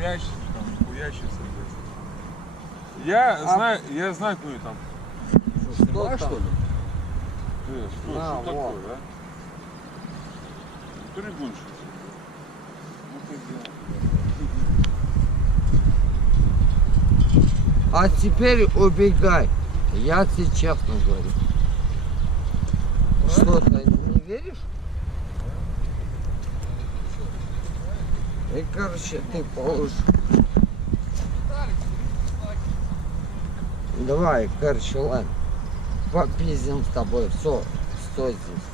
прячется, там, хуячится, блядь. Я знаю, кто там. Что Снимаешь, там? что ли? Что вот. такое, а? Трибунщик. Ну ты где? А теперь убегай. Я тебе честно говорю. Что ты не веришь? И короче ты положишь. Давай, короче, ладно. Попиздим с тобой. Все, стой здесь.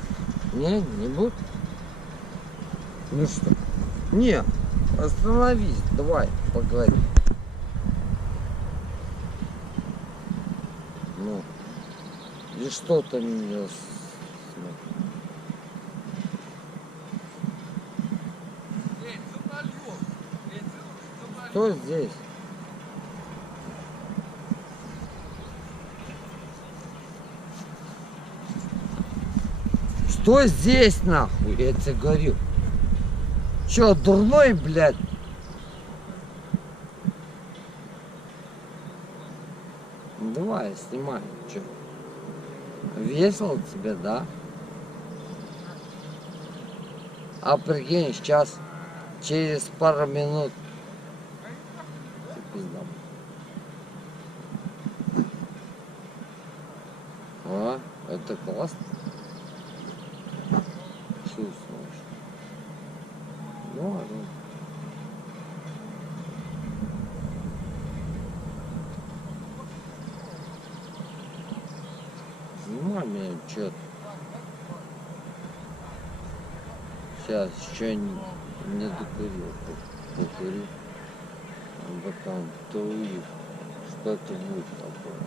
Не будет? Ну что? Не, остановись, давай поговорим. Ну, и что ты меня Что здесь? Что здесь, нахуй, я тебе говорю? Чё, дурной, блядь? Давай, снимай, чё? Весело тебе, да? А прикинь, сейчас, через пару минут. Ты пизда. А, это классно. Чувствуешь? Ну, ладно. Снимай меня, чё-то. Сейчас еще не докурил. Покурю. А потом туи. Что-то будет такое.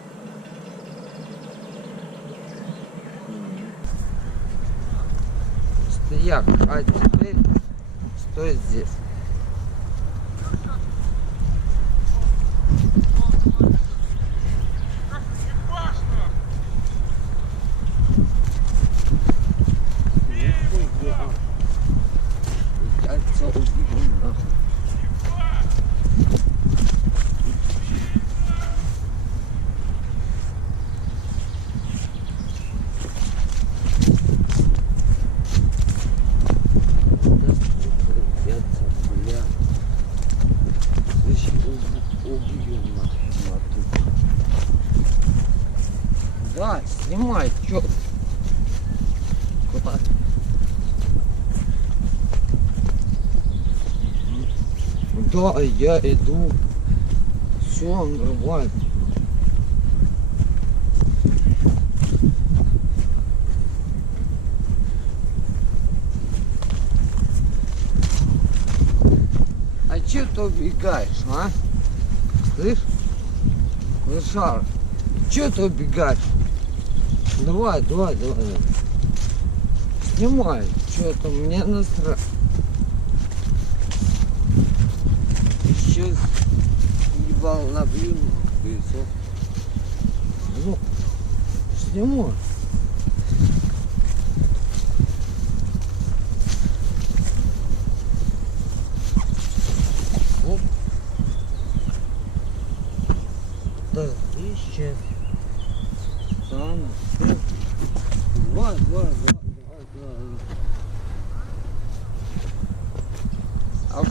Стояк, а теперь стой здесь. Да, снимай, чё? Куда? Да, я иду. Все нормально. А че ты убегаешь, а? Слышь? Лошар, че ты убегаешь? Давай. Снимай, что-то мне насрать. Сейчас ебал набью, и все. Ну, снимай. Оп. Да, и сейчас. Сам. Два. А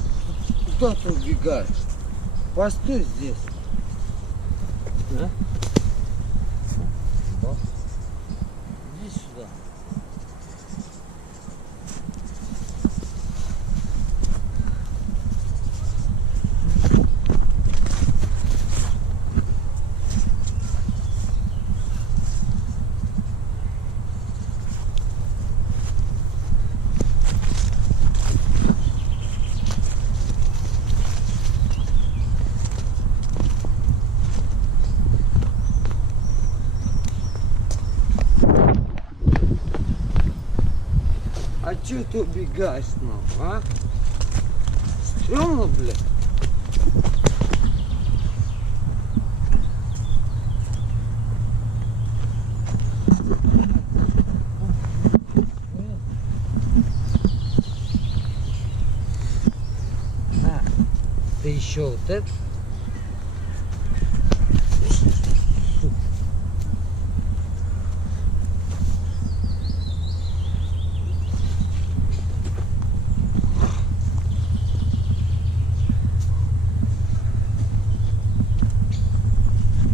куда ты убегаешь? Постой здесь. А? Да. Иди сюда. А чё ты убегаешь нам, а? Стрёмно, блядь. Ты еще вот это.